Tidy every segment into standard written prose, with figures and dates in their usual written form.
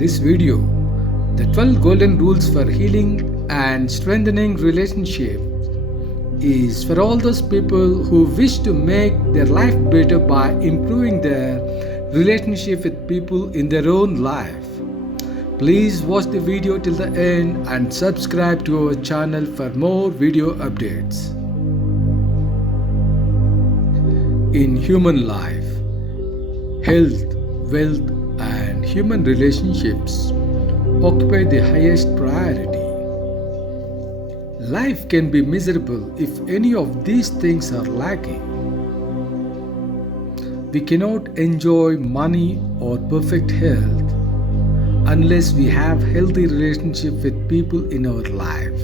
this video, the 12 golden rules for healing and strengthening relationships is for all those people who wish to make their life better by improving their relationship with people in their own life. Please watch the video till the end and subscribe to our channel for more video updates. In human life, health, wealth, and human relationships occupy the highest priority. Life can be miserable if any of these things are lacking. We cannot enjoy money or perfect health unless we have healthy relationship with people in our life.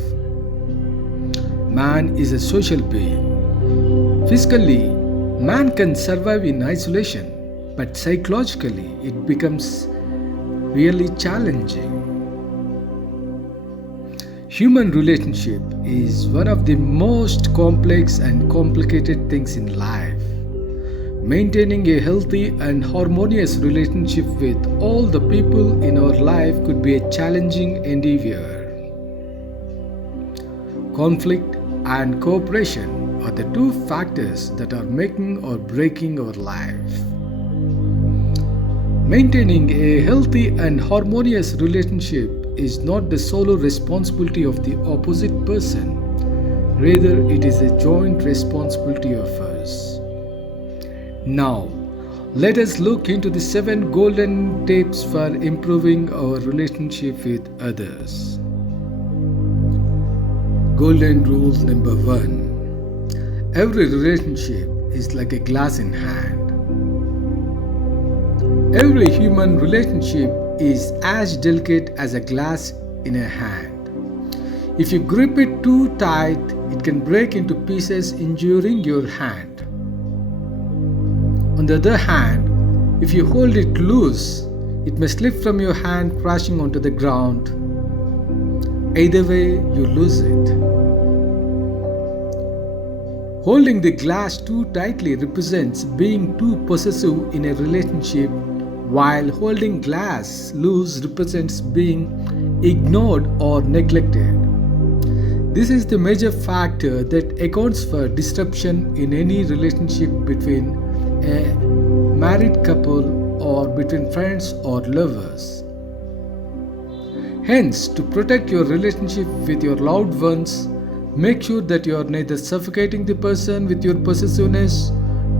Man is a social being. Physically, man can survive in isolation, but psychologically it becomes really challenging. Human relationship is one of the most complex and complicated things in life. Maintaining a healthy and harmonious relationship with all the people in our life could be a challenging endeavor. Conflict and cooperation are the two factors that are making or breaking our life. Maintaining a healthy and harmonious relationship is not the solo responsibility of the opposite person. Rather, it is a joint responsibility of us. Now, let us look into the 7 golden tips for improving our relationship with others. Golden rule number 1. Every relationship is like a glass in hand. Every human relationship is as delicate as a glass in a hand. If you grip it too tight, it can break into pieces, injuring your hand. On the other hand, if you hold it loose, it may slip from your hand, crashing onto the ground. Either way, you lose it. Holding the glass too tightly represents being too possessive in a relationship, while holding glass loose represents being ignored or neglected. This is the major factor that accounts for disruption in any relationship between a married couple or between friends or lovers. Hence, to protect your relationship with your loved ones, make sure that you are neither suffocating the person with your possessiveness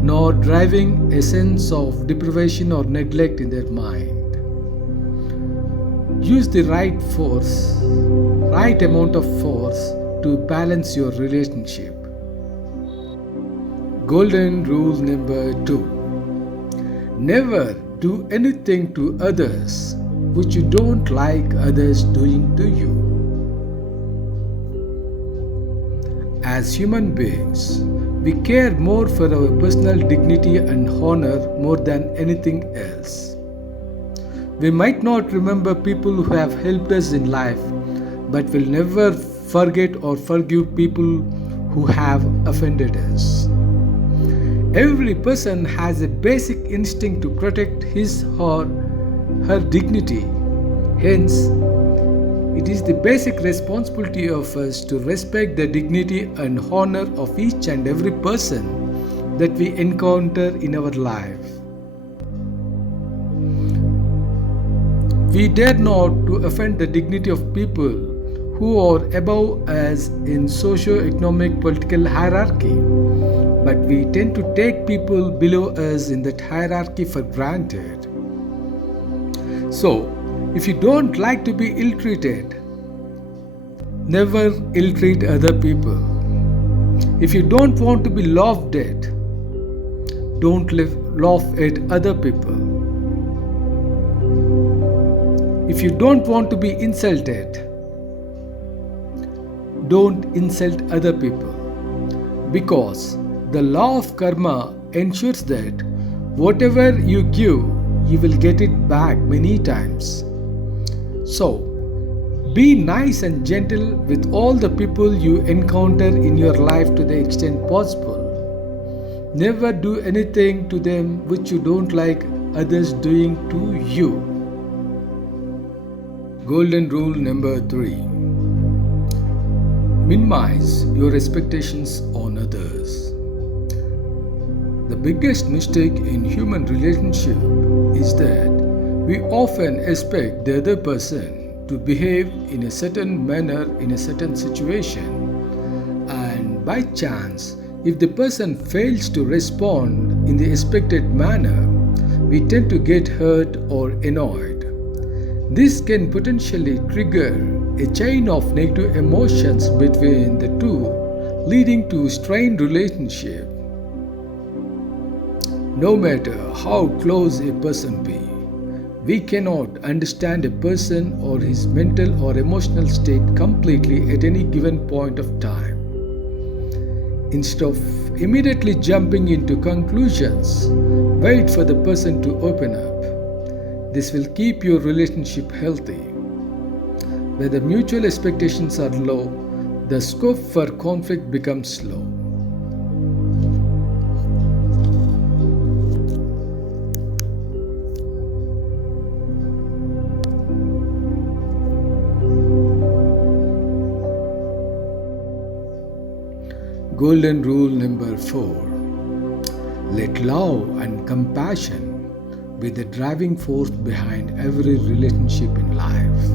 nor driving a sense of deprivation or neglect in their mind. Use the right amount of force to balance your relationship. Golden rule number 2. Never do anything to others which you don't like others doing to you. As human beings, we care more for our personal dignity and honor more than anything else. We might not remember people who have helped us in life, but will never forget or forgive people who have offended us. Every person has a basic instinct to protect his or her dignity. Hence, it is the basic responsibility of us to respect the dignity and honor of each and every person that we encounter in our life. We dare not to offend the dignity of people who are above us in socio-economic political hierarchy, but we tend to take people below us in that hierarchy for granted. So, if you don't like to be ill-treated, never ill-treat other people. If you don't want to be laughed at, don't laugh at other people. If you don't want to be insulted, don't insult other people. Because the law of karma ensures that whatever you give, you will get it back many times. So, be nice and gentle with all the people you encounter in your life to the extent possible. Never do anything to them which you don't like others doing to you. Golden rule number 3. Minimize your expectations on others. The biggest mistake in human relationship is that we often expect the other person to behave in a certain manner in a certain situation, and by chance, if the person fails to respond in the expected manner, we tend to get hurt or annoyed. This can potentially trigger a chain of negative emotions between the two, leading to strained relationship. No matter how close a person be, we cannot understand a person or his mental or emotional state completely at any given point of time. Instead of immediately jumping into conclusions, wait for the person to open up. This will keep your relationship healthy. Where the mutual expectations are low, the scope for conflict becomes low. Golden rule number 4. Let love and compassion be the driving force behind every relationship in life.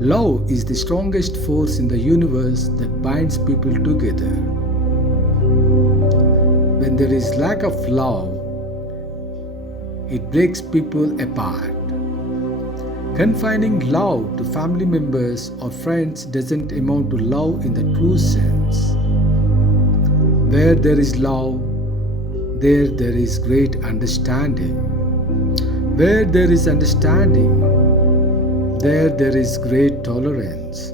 Love is the strongest force in the universe that binds people together. When there is lack of love, it breaks people apart. Confining love to family members or friends doesn't amount to love in the true sense. Where there is love, there is great understanding. Where there is understanding, there is great tolerance.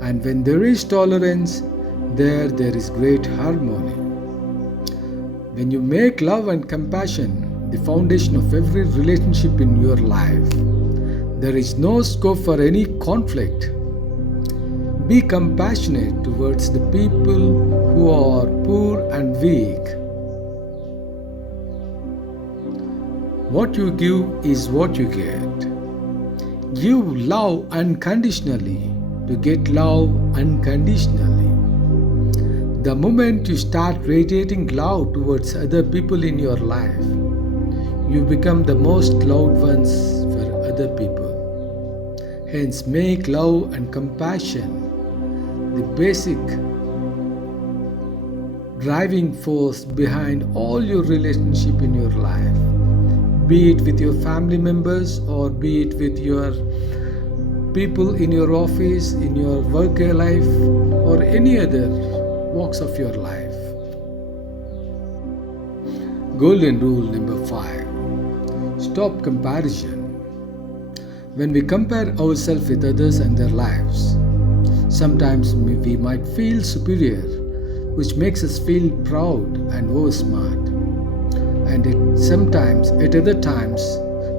And when there is tolerance, there is great harmony. When you make love and compassion the foundation of every relationship in your life, there is no scope for any conflict. Be compassionate towards the people who are poor and weak. What you give is what you get. Give love unconditionally to get love unconditionally. The moment you start radiating love towards other people in your life, you become the most loved ones for other people. Hence, make love and compassion the basic driving force behind all your relationship in your life. Be it with your family members or be it with your people in your office, in your work life, or any other walks of your life. Golden rule number 5. Stop comparison. When we compare ourselves with others and their lives, sometimes we might feel superior, which makes us feel proud and oversmart. And at other times,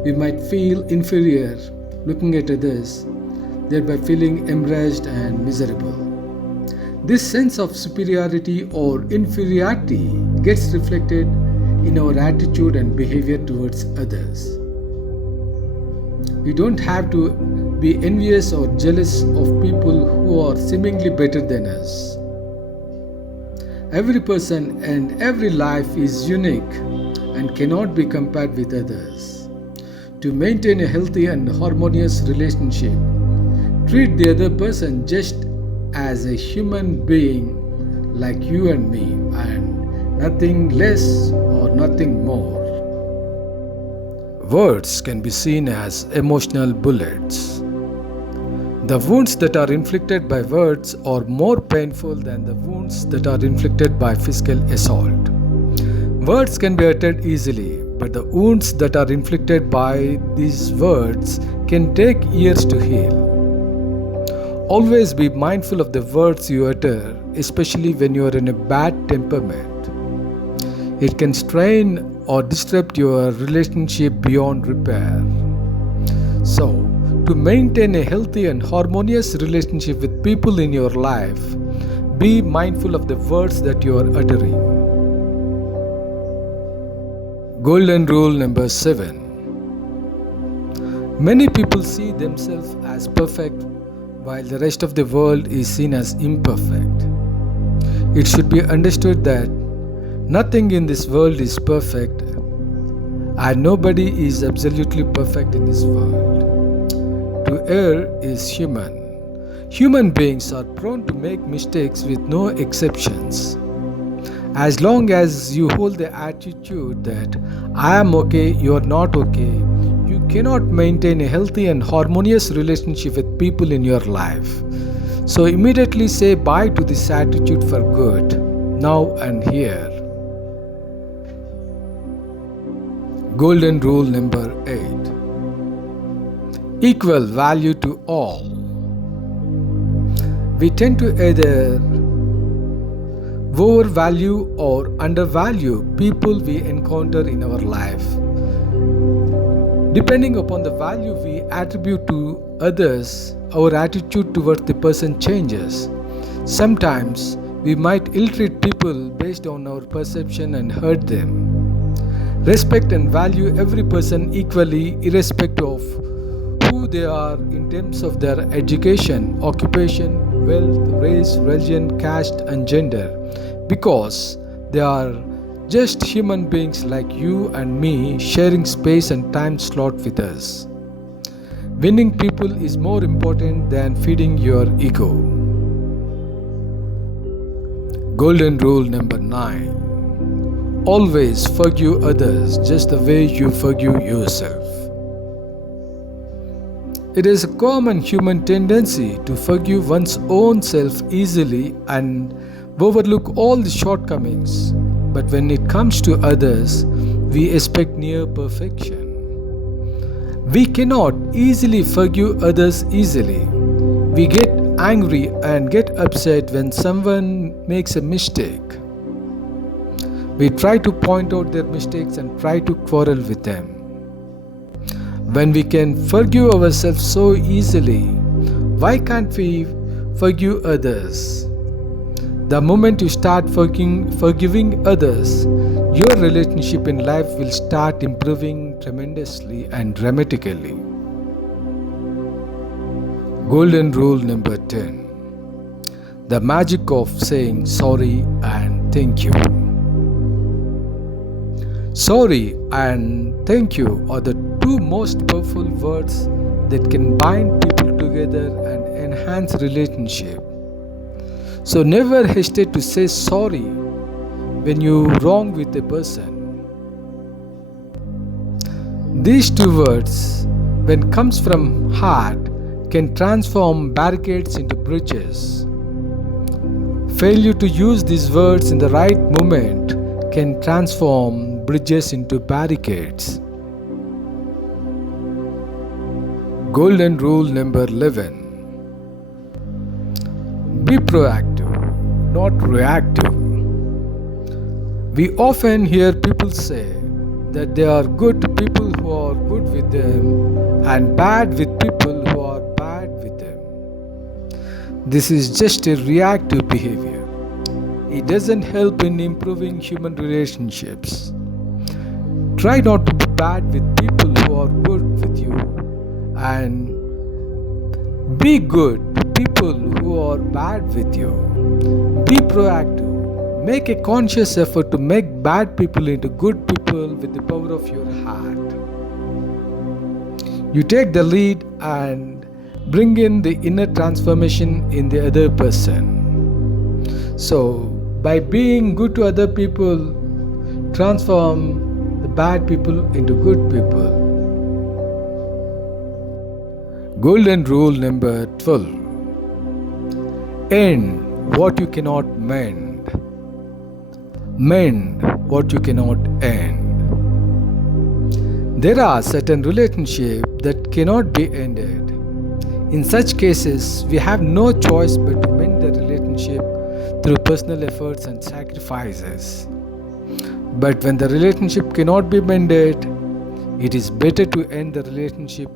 we might feel inferior looking at others, thereby feeling embarrassed and miserable. This sense of superiority or inferiority gets reflected in our attitude and behavior towards others. We don't have to be envious or jealous of people who are seemingly better than us. Every person and every life is unique and cannot be compared with others. To maintain a healthy and harmonious relationship, treat the other person just as a human being like you and me, and nothing less or nothing more. Words can be seen as emotional bullets. The wounds that are inflicted by words are more painful than the wounds that are inflicted by physical assault. Words can be uttered easily, but the wounds that are inflicted by these words can take years to heal. Always be mindful of the words you utter, especially when you are in a bad temperament. It can strain or disrupt your relationship beyond repair. So, to maintain a healthy and harmonious relationship with people in your life, be mindful of the words that you are uttering. Golden rule number 7. Many people see themselves as perfect while the rest of the world is seen as imperfect. It should be understood that nothing in this world is perfect and nobody is absolutely perfect in this world. To err is human. Human beings are prone to make mistakes with no exceptions. As long as you hold the attitude that I am okay, you are not okay, you cannot maintain a healthy and harmonious relationship with people in your life. So immediately say bye to this attitude for good, now and here. Golden rule number 8. Equal value to all. We tend to either overvalue or undervalue people we encounter in our life. Depending upon the value we attribute to others, our attitude towards the person changes. Sometimes we might ill-treat people based on our perception and hurt them. Respect and value every person equally, irrespective of who they are in terms of their education, occupation, wealth, race, religion, caste, and gender, because they are just human beings like you and me sharing space and time slot with us. Winning people is more important than feeding your ego. Golden rule number 9. Always forgive others just the way you forgive yourself. It is a common human tendency to forgive one's own self easily and overlook all the shortcomings. But when it comes to others, we expect near perfection. We cannot easily forgive others easily. We get angry and get upset when someone makes a mistake. We try to point out their mistakes and try to quarrel with them. When we can forgive ourselves so easily, why can't we forgive others? The moment you start forgiving others, your relationship in life will start improving tremendously and dramatically. Golden rule number 10. The magic of saying sorry and thank you. Sorry and thank you are the two most powerful words that can bind people together and enhance relationship. So never hesitate to say sorry when you wrong with a person. These two words, when comes from heart, can transform barricades into bridges. Failure to use these words in the right moment can transform bridges into barricades. Golden rule number 11. Be proactive, not reactive. We often hear people say that they are good to people who are good with them and bad with people who are bad with them. This is just a reactive behavior. It doesn't help in improving human relationships. Try not to be bad with people who are good with you and be good to people who are bad with you. Be proactive. Make a conscious effort to make bad people into good people with the power of your heart. You take the lead and bring in the inner transformation in the other person. So, by being good to other people, transform the bad people into good people. Golden rule number 12. End what you cannot mend. Mend what you cannot end. There are certain relationships that cannot be ended. In such cases, we have no choice but to mend the relationship through personal efforts and sacrifices. But when the relationship cannot be mended, it is better to end the relationship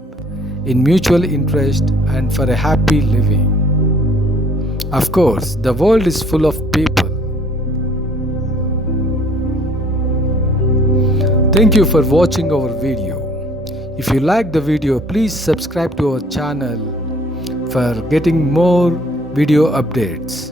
in mutual interest and for a happy living. Of course, the world is full of people. Thank you for watching our video. If you like the video, please subscribe to our channel for getting more video updates.